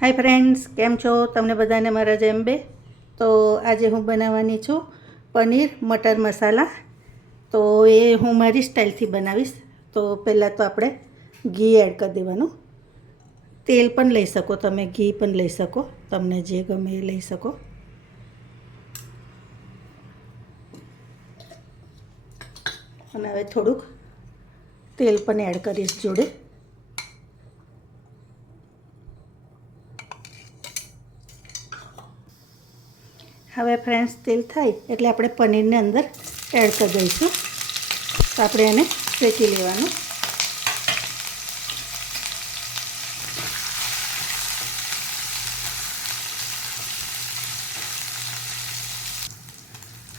Hi friends, કેમ છો? તમને બધાને મારા જેમ બે. તો આજે હું બનાવવાની છું પનીર મટર મસાલા. તો એ હું મારી સ્ટાઇલથી બનાવીશ. તો પહેલાં તો આપણે ઘી એડ કરી દેવાનું. તેલ પણ લઈ શકો તમે, ઘી પણ લઈ શકો, તમને જે ગમે એ લઈ શકો. અને હવે થોડુંક તેલ પણ એડ કરીશ જોડે. હવે ફ્રેન્ડ્સ તેલ થાય એટલે આપણે પનીરને અંદર એડ કરી દઈશું. તો આપણે એને શેકી લેવાનું.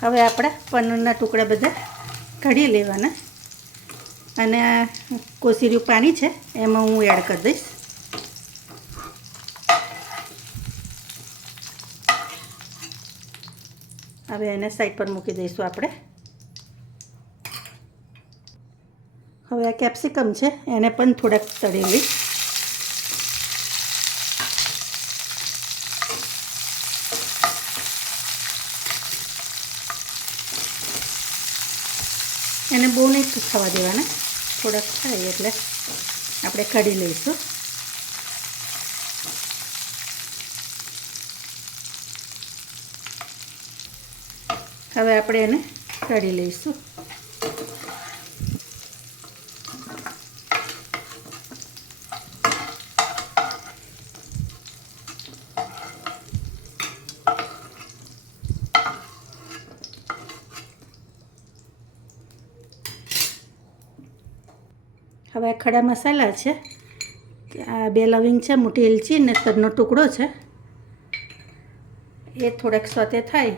હવે આપણે પનીરના ટુકડા બધા કાઢી લેવાના અને આ કોસીર્યું પાણી છે એમાં હું એડ કરી દઈશ. હવે એને સાઈડ પર મૂકી દઈશું આપણે. હવે આ કેપ્સિકમ છે એને પણ થોડાક તળી લઈશ. એને બહુ નહીં થવા દેવાના, થોડાક થાય એટલે આપણે કાઢી લઈશું. હવે આપણે એને કાઢી લઈશું. હવે આ ખડા મસાલા છે, આ 2 લવિંગ છે, મોટી એલચી ને તજનો ટુકડો છે, એ થોડાક સોતે થાય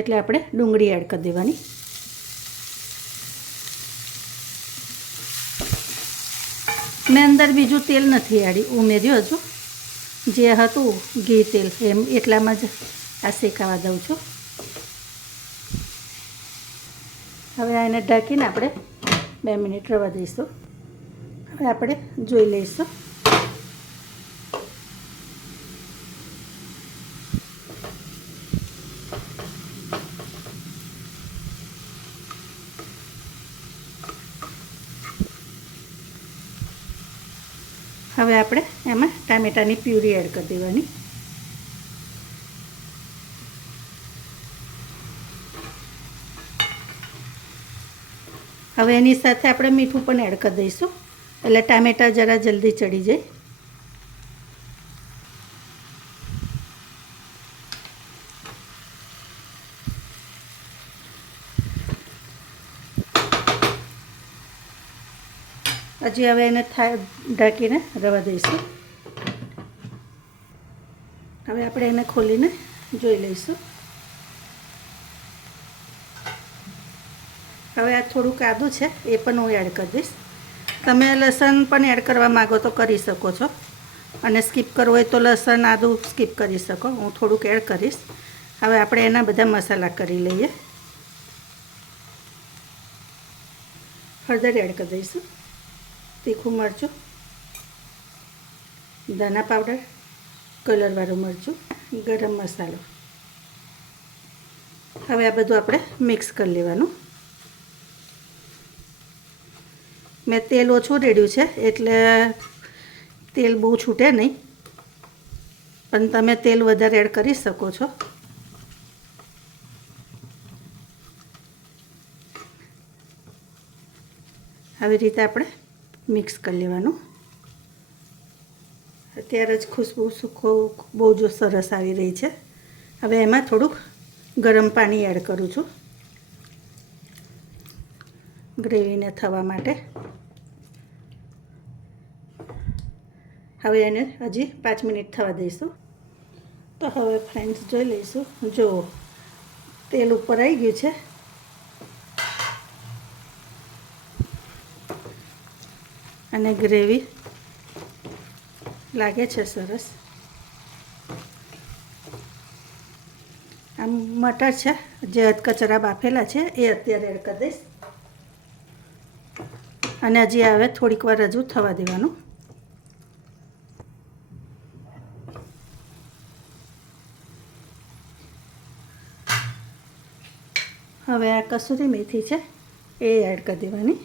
એટલે આપણે ડુંગળી એડ કરી દેવાની. મેં અંદર બીજું તેલ નથી ઉમેર્યું હજુ, જે હતું ઘી તેલ એમ એટલામાં જ આ શેકાવા દઉં છું. હવે એને ઢાંકીને આપણે 2 મિનિટ રવા દઈશું. હવે આપણે જોઈ લઈશું. હવે આપણે એમાં ટામેટાની પ્યુરી એડ કરી દેવાની. હવે એની સાથે આપણે મીઠું પણ એડ કરી દઈશું એટલે ટામેટાં જરા જલ્દી ચડી જાય. હજી હવે એને ઢાંકીને રવા દઈશું. હવે આપણે એને ખોલીને જોઈ લઈશું. હવે આ થોડુંક આદું છે એ પણ હું એડ કરી દઈશ. તમે લસણ પણ એડ કરવા માગો તો કરી શકો છો, અને સ્કીપ કરવું હોય તો લસણ આદું સ્કીપ કરી શકો. હું થોડુંક એડ કરીશ. હવે આપણે એના બધા મસાલા કરી લઈએ. હળદર એડ કરી દઈશું, તીખું મરચું, ધાણા પાવડર, કલરવાળું મરચું, ગરમ મસાલો. હવે આ બધું આપણે મિક્સ કરી લેવાનું. મેં તેલ ઓછું રેડ્યું છે એટલે તેલ બહુ છૂટે નહીં, પણ તમે તેલ વધારે એડ કરી શકો છો. આવી રીતે આપણે મિક્સ કરી લેવાનું. અત્યારે જ ખુશ્બુ બહુ જ સરસ આવી રહી છે. હવે એમાં થોડુંક ગરમ પાણી એડ કરું છું ગ્રેવીને થવા માટે. હવે એને હજી 5 મિનિટ થવા દઈશું. તો હવે ફ્રેન્ડ્સ જોઈ લઈશું. જો તેલ ઉપર આવી ગયું છે અને ગ્રેવી લાગે છે સરસ. આમ મટર છે જે અધકચરા બાફેલા છે એ અત્યારે એડ કરી દઈશ. અને હજી હવે થોડીક વાર હજુ થવા દેવાનું. હવે આ કસૂરી મેથી છે એ એડ કરી દેવાની.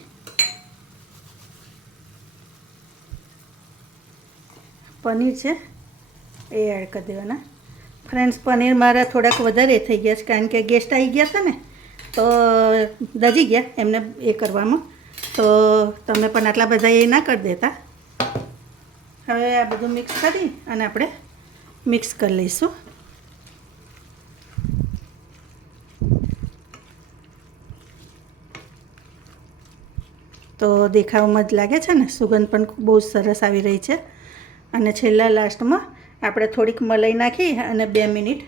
પનીર છે એ એડ કરી દેવાના. ફ્રેન્ડ્સ, પનીર મારા થોડાક વધારે થઈ ગયા છે કારણ કે ગેસ્ટ આવી ગયા હતા ને તો દજી ગયા એમને એ કરવામાં, તો તમે પણ આટલા બધા એ ના કરી દેતા. હવે આ બધું મિક્સ કરી અને આપણે મિક્સ કરી લઈશું. તો દેખાવમાં જ લાગે છે ને, સુગંધ પણ બહુ સરસ આવી રહી છે. અને છેલ્લા લાસ્ટમાં આપણે થોડીક મલાઈ નાખી અને 2 મિનિટ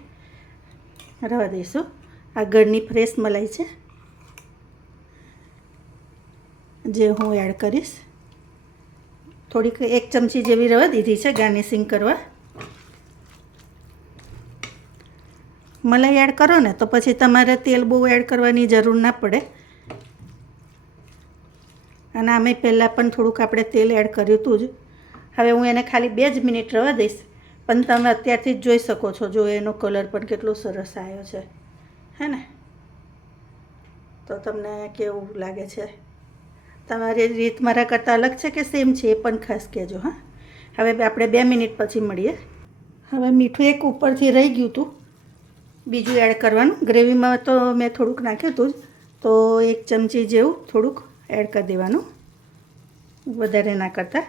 રવા દઈશું. આ ઘરની ફ્રેશ મલાઈ છે જે હું એડ કરીશ. થોડીક 1 ચમચી જેવી રવા દીધી છે ગાર્નિશિંગ કરવા. મલાઈ એડ કરો ને તો પછી તમારે તેલ બહુ એડ કરવાની જરૂર ના પડે. અને આમે પહેલાં પણ થોડુંક આપણે તેલ એડ કર્યું હતું જ. હવે હું એને ખાલી 2 જ મિનિટ રવા દઈશ, પણ તમે અત્યારથી જ જોઈ શકો છો, જો એનો કલર પણ કેટલો સરસ આવ્યો છે, હે ને? તો તમને કેવું લાગે છે? તમારી રીત મારા કરતાં અલગ છે કે સેમ છે એ પણ ખાસ કહેજો. હા, હવે આપણે 2 મિનિટ પછી મળીએ. હવે મીઠું એક ઉપરથી રહી ગયું હતું બીજું એડ કરવાનું. ગ્રેવીમાં તો મેં થોડુંક નાખ્યું હતું જ, તો 1 ચમચી જેવું થોડુંક એડ કરી દેવાનું, વધારે ના કરતા.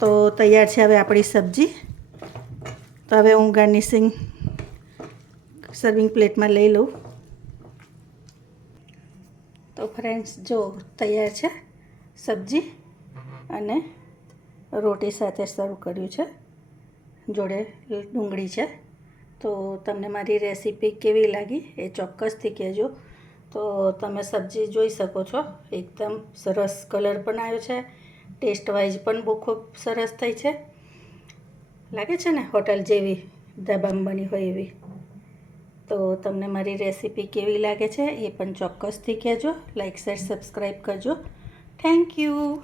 તો તૈયાર છે હવે આપણી સબ્જી. તો હવે હું ગાર્નિશિંગ સર્વિંગ પ્લેટમાં લઈ લઉં. તો ફ્રેન્ડ્સ, જો તૈયાર છે સબ્જી અને રોટી સાથે સર્વ કર્યું છે, જોડે ડુંગળી છે. તો તમને મારી રેસીપી કેવી લાગી એ ચોક્કસથી કહેજો. તો તમે સબ્જી જોઈ શકો છો, એકદમ સરસ કલર પણ આવ્યો છે, ટેસ્ટ વાઇઝ પણ બહુ ખૂબ સરસ થઈ છે. લાગે છે ને હોટલ જેવી, ધાબામાં બની હોય એવી. તો તમને મારી રેસીપી કેવી લાગે છે એ પણ ચોક્કસથી કહેજો. લાઇક, શેર, સબસ્ક્રાઈબ કરજો. Thank you.